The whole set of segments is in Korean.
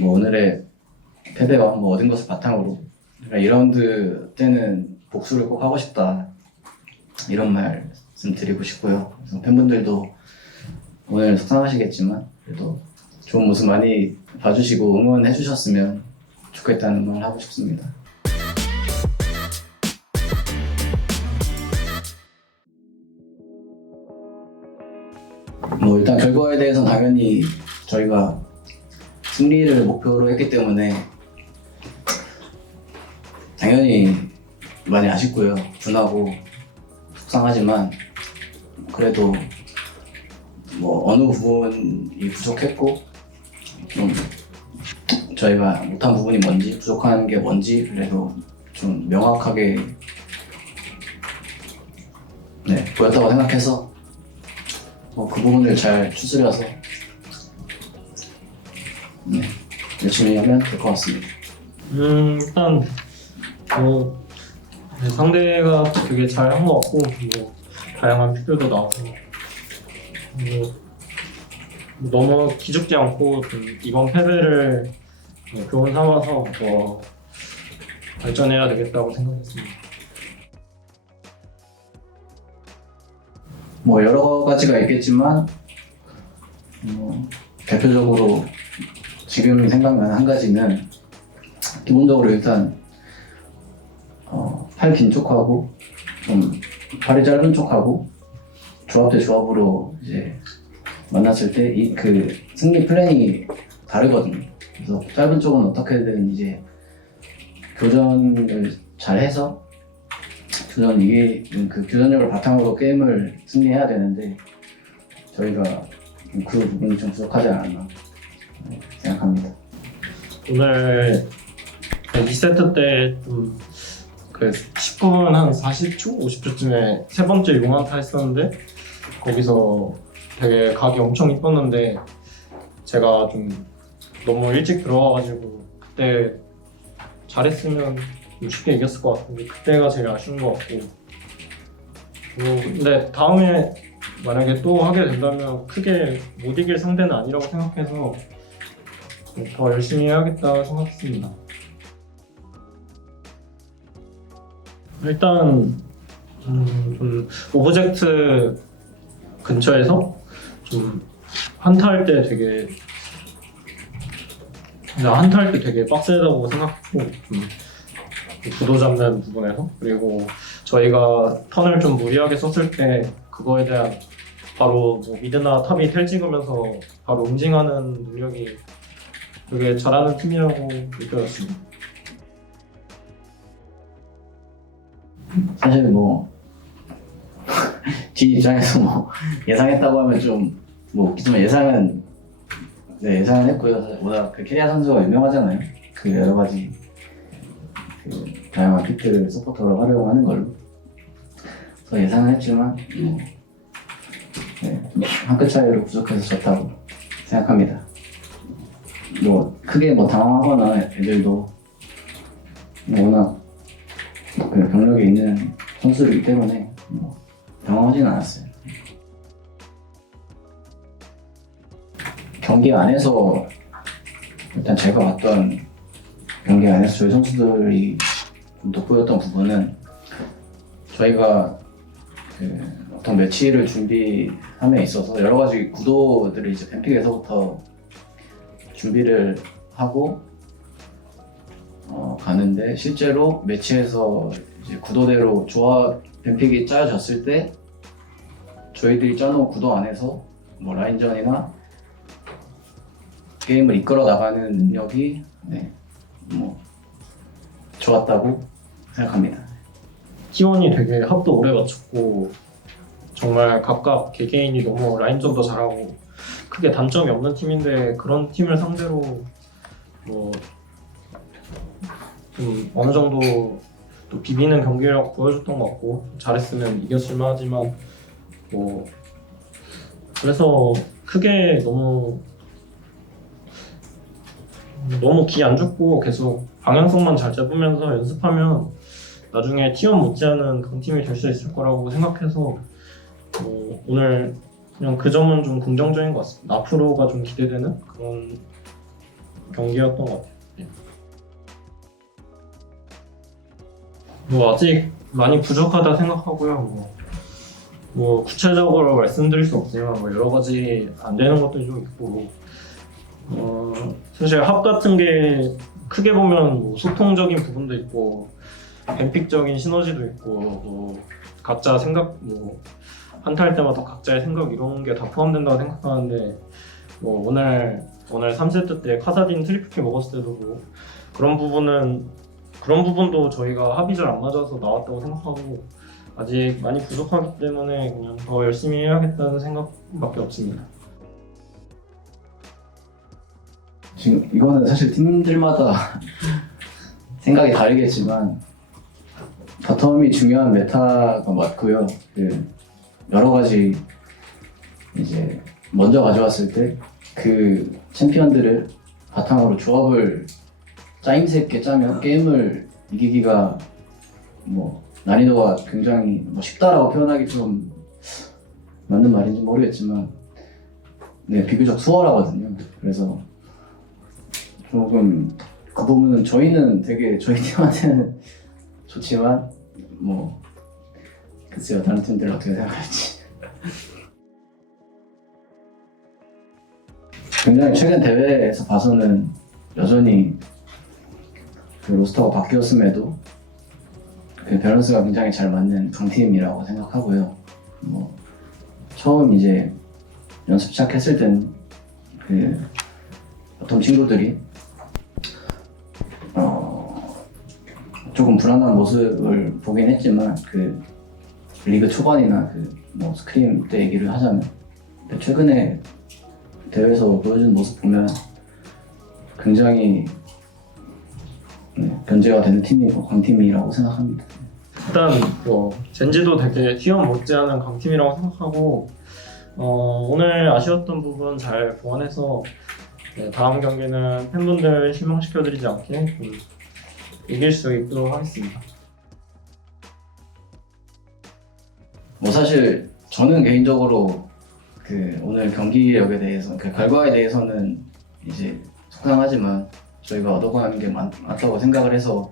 뭐 오늘의 패배와 뭐 얻은 것을 바탕으로 2라운드 때는 복수를 꼭 하고 싶다 이런 말씀 드리고 싶고요. 그래서 팬분들도 오늘 속상하시겠지만 그래도 좋은 모습 많이 봐주시고 응원해 주셨으면 좋겠다는 말 하고 싶습니다. 뭐 일단 결과에 대해서 당연히 저희가 승리를 목표로 했기 때문에 당연히 많이 아쉽고요. 분하고 속상하지만 그래도 뭐 어느 부분이 부족했고 좀 저희가 못한 부분이 뭔지 부족한 게 뭔지 그래도 좀 명확하게 보였다고 생각해서 그 부분을 잘 추스려서 열심히 하면 될 것 같습니다. 일단 상대가 되게 잘 한 것 같고 다양한 픽들도 나오고 너무 기죽지 않고 이번 패배를 교훈 삼아서 더 발전해야 되겠다고 생각했습니다. 뭐 여러 가지가 있겠지만 대표적으로 지금 생각나는 한 가지는 기본적으로 일단 팔 긴 쪽하고 좀 팔이 짧은 쪽하고 조합 대 조합으로 이제 만났을 때 그 승리 플랜이 다르거든요. 그래서 짧은 쪽은 어떻게든 이제 교전을 잘 해서 그 교전력을 바탕으로 게임을 승리해야 되는데 저희가 그 부분이 좀 부족하지 않았나 생각합니다. 오늘 2세트 때 좀 그 19분 한 40초, 50초쯤에 세 번째 용안타 했었는데 거기서 되게 각이 엄청 이뻤는데 제가 좀 너무 일찍 들어와가지고 그때 잘했으면 좀 쉽게 이겼을 것 같은데 그때가 제일 아쉬운 것 같고 근데 다음에 만약에 또 하게 된다면 크게 못 이길 상대는 아니라고 생각해서 더 열심히 해야겠다 생각했습니다. 일단 좀 오브젝트 근처에서 좀 한타할 때 되게 빡세다고 생각했고 구도 잡는 부분에서 그리고 저희가 턴을 좀 무리하게 썼을 때 그거에 대한 바로 뭐 미드나 탑이 텔 찍으면서 바로 응징하는 능력이 되게 잘하는 팀이라고 느껴졌습니다. 사실 지 입장에서 예상했다고 하면 좀 웃기지만 예상은 했고요. 워낙 그 캐리아 선수가 유명하잖아요. 그 여러 가지 다양한 픽들을 서포터로 활용하는 걸로. 그래서 예상은 했지만 한 끗 차이로 부족해서 졌다고 생각합니다. 크게 당황하거나 애들도 워낙 그 경력이 있는 선수이기 때문에 당황하지는 않았어요. 경기 안에서 일단 제가 봤던 경기 안에서 저희 선수들이 좀 돋보였던 부분은 저희가 어떤 매치를 준비함에 있어서 여러 가지 구도들을 이제 뱀픽에서부터 준비를 하고 가는데 실제로 매치에서 이제 구도대로 조합 뱀픽이 짜여졌을 때 저희들이 짜놓은 구도 안에서 라인전이나 게임을 이끌어 나가는 능력이 좋았다고 생각합니다. T1이 되게 합도 오래 맞췄고 정말 각각 개개인이 너무 라인전도 잘하고 크게 단점이 없는 팀인데 그런 팀을 상대로 좀 어느 정도 또 비비는 경기라고 보여줬던 것 같고 잘했으면 이겼을 만하지만 그래서 크게 너무 기 안 죽고 계속 방향성만 잘 잡으면서 연습하면 나중에 T1 못지않은 강팀이 될 수 있을 거라고 생각해서 오늘 그냥 그 점은 좀 긍정적인 것 같습니다. 앞으로가 좀 기대되는 그런 경기였던 것 같아요. 뭐 아직 많이 부족하다 생각하고요. 뭐 구체적으로 말씀드릴 수 없지만 뭐 여러 가지 안 되는 것도 좀 있고 사실 합 같은 게 크게 보면 뭐 소통적인 부분도 있고 뱀픽적인 시너지도 있고 뭐 각자 생각 뭐 한타 할 때마다 각자의 생각 이런 게 다 포함된다고 생각하는데 뭐 오늘 3세트 때 카사딘 트리플킬 먹었을 때도 뭐 그런 부분도 저희가 합이 잘 안 맞아서 나왔다고 생각하고 아직 많이 부족하기 때문에 그냥 더 열심히 해야겠다는 생각밖에 없습니다. 지금 이거는 사실 팀들마다 생각이 다르겠지만 바텀이 중요한 메타가 맞고요. 그 여러 가지 이제 먼저 가져왔을 때 그 챔피언들을 바탕으로 조합을 짜임새 있게 짜면 게임을 이기기가 뭐 난이도가 굉장히 뭐 쉽다라고 표현하기 좀 맞는 말인지 모르겠지만 네 비교적 수월하거든요. 그래서 조금 그 부분은 저희는 되게 저희 팀한테는 좋지만 뭐 글쎄요 다른 팀들은 어떻게 생각할지. 굉장히 최근 대회에서 봐서는 여전히 그 로스터가 바뀌었음에도 그 밸런스가 굉장히 잘 맞는 강팀이라고 생각하고요. 뭐 처음 이제 연습 시작했을 땐 그 어떤 친구들이 조금 불안한 모습을 보긴 했지만 그 리그 초반이나 그 뭐 스크림 때 얘기를 하자면 최근에 대회에서 보여준 모습 보면 굉장히 견제가 되는 팀이고 강팀이라고 생각합니다. 일단 뭐 젠지도 되게 T1 못지않은 강팀이라고 생각하고 오늘 아쉬웠던 부분 잘 보완해서 다음 경기는 팬분들 실망시켜드리지 않게 이길 수 있도록 하겠습니다. 뭐 사실 저는 개인적으로 그 오늘 경기력에 대해서 그 결과에 대해서는 이제 속상하지만 저희가 얻어가는 게 많다고 생각을 해서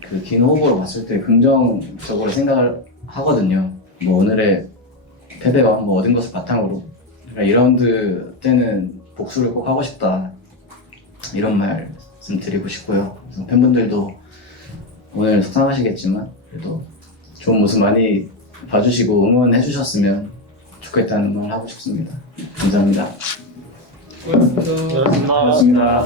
그 긴 호흡으로 봤을 때 긍정적으로 생각을 하거든요. 뭐 오늘의 패배와 뭐 얻은 것을 바탕으로 2라운드 때는 복수를 꼭 하고 싶다 이런 말씀 드리고 싶고요. 그래서 팬분들도 오늘 속상하시겠지만 그래도 좋은 모습 많이 봐주시고 응원해 주셨으면 좋겠다는 말 하고 싶습니다. 감사합니다. 고맙습니다. 고맙습니다.